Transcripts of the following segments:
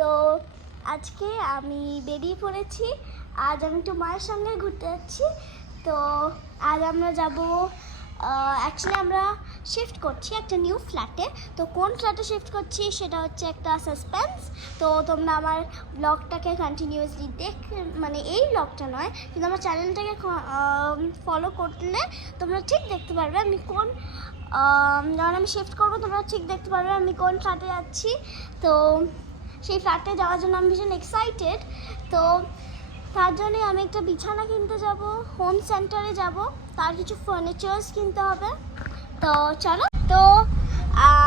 তো আজকে আমি বেরিয়ে পড়েছি। আজ আমি একটু মায়ের সঙ্গে ঘুরতে যাচ্ছি। তো আজ আমরা যাব, অ্যাকচুয়ালি আমরা শিফট করছি একটা নিউ ফ্ল্যাটে। তো কোন ফ্ল্যাটে শিফট করছি সেটা হচ্ছে একটা সাসপেন্স। তো তোমরা আমার ব্লগটাকে কন্টিনিউয়াসলি মানে এই ব্লগটা নয় কিন্তু আমার চ্যানেলটাকে ফলো করলে তোমরা ঠিক দেখতে পারবে আমি কোন যখন আমি শিফট করবো তোমরা ঠিক দেখতে পারবে আমি কোন ফ্ল্যাটে যাচ্ছি। তো সেই ফ্ল্যাটে যাওয়ার জন্য আমি ভীষণ এক্সাইটেড। তো তার জন্যে আমি একটা বিছানা কিনতে যাব, হোম সেন্টারে যাব, তার কিছু ফার্নিচার্স কিনতে হবে। তো চলো, তো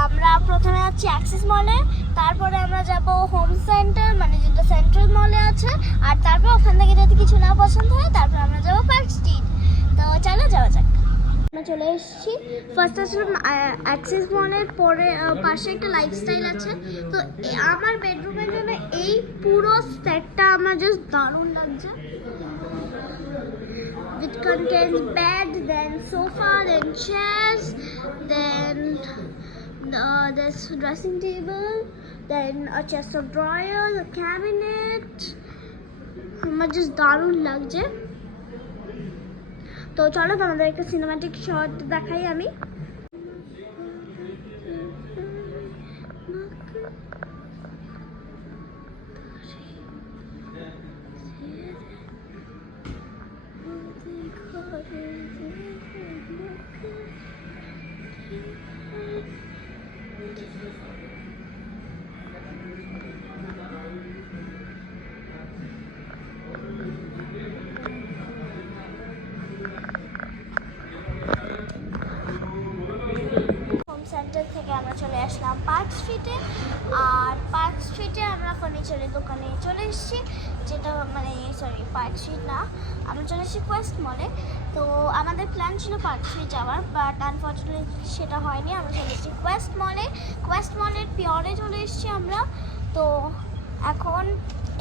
আমরা প্রথমে যাচ্ছি অ্যাক্সিস মলে, তারপরে আমরা যাব হোম সেন্টার মানে যেটা সেন্ট্রাল মলে আছে, আর তারপর ওখান থেকে যদি কিছু না পছন্দ হয় তারপর আমরা যাব পার্ক স্ট্রিট। তো চলো যাওয়া যাক। আমরা চলে এসেছি। ফার্স্ট আসলাম অ্যাক্সিস মলের, পরে পাশে একটা লাইফস্টাইল আছে। তো আমার বেডরুমের জন্য এই পুরো সেটটা আমার জাস্ট দারুণ লাগছে। It contains bed, then sofa, then chairs, then this dressing table, then a chest of drawers, a cabinet. আমার জাস্ট দারুণ লাগছে। তো চলো তোমাদের একটা সিনেম্যাটিক শট দেখাই আমি। সেন্টার থেকে আমরা চলে আসলাম পার্ক স্ট্রিটে, আর পার্ক স্ট্রিটে আমরা ফার্নিচারের দোকানে চলে এসেছি, যেটা মানে সরি পার্ক স্ট্রিট না, আমরা চলে এসেছি কোয়েস্ট মলে। তো আমাদের প্ল্যান ছিল পার্ক স্ট্রিট যাওয়ার, বাট আনফর্চুনেটলি সেটা হয়নি। আমরা চলে এসেছি কোয়েস্ট মলে। কোয়েস্ট মলের পিওরে চলে এসেছি আমরা। তো এখন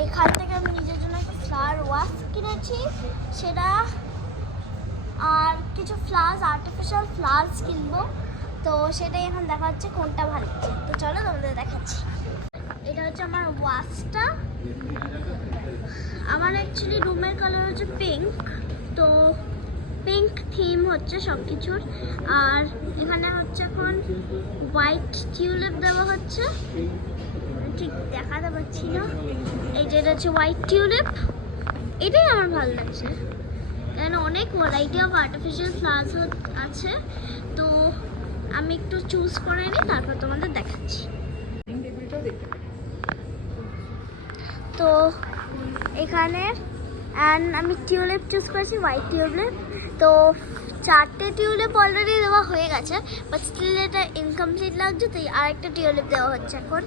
এখান থেকে আমি নিজের জন্য একটা ফ্লাওয়ার ওয়াশ কিনেছি সেটা, আর কিছু ফ্লাওয়ার্স আর্টিফিশিয়াল ফ্লাওয়ার্স কিনবো। তো সেটাই এখন দেখা হচ্ছে কোনটা ভালো লাগছে। তো চলো তোমাদের দেখাচ্ছি। এটা হচ্ছে আমার ওয়াশটা। আমার অ্যাকচুয়ালি রুমের কালার হচ্ছে পিঙ্ক, তো পিঙ্ক থিম হচ্ছে সব কিছুর। আর এখানে হচ্ছে এখন হোয়াইট টিউলিপ দেওয়া হচ্ছে, ঠিক দেখাতে পারছি না। এই যেটা হচ্ছে হোয়াইট টিউলিপ, এটাই আমার ভালো লাগছে। এখানে অনেক ভ্যারাইটি অফ আর্টিফিশিয়াল ফ্লাওয়ার্স আছে। তো আমি একটু চুজ করে নিই, তারপর তোমাদের দেখাচ্ছি। তো এখানে আমি টিউলিপ চুজ করেছি, হোয়াইট টিউলিপ। তো 4টে টিউলিপ অলরেডি দেওয়া হয়ে গেছে, বাট স্টিল এটা ইনকমপ্লিট লাগছে, তো আরেকটা টিউলিপ দেওয়া হচ্ছে এখন।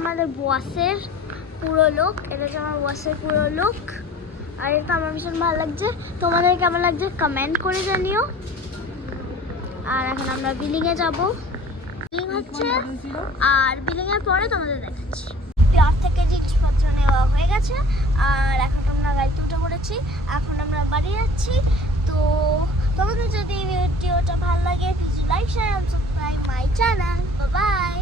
আমাদের বসের পুরো লুক, এটা হচ্ছে আমার বসের পুরো লুক, আর এটা আমার ভীষণ ভালো লাগছে। তোমাদের কেমন লাগছে কমেন্ট করে জানিও। আর এখন আমরা বিলিংয়ে যাব, বিলিং হচ্ছে, আর বিলিংয়ের পরে তোমাদের দেখাচ্ছি। পিওর থেকে জিনিসপত্র নেওয়া হয়ে গেছে, আর এখন আমরা গাড়িতে উঠে পড়েছি। এখন আমরা বাড়ি যাচ্ছি। তো তোমাদের যদি ভিডিওটা ভালো লাগে please like share and subscribe my channel. Bye by.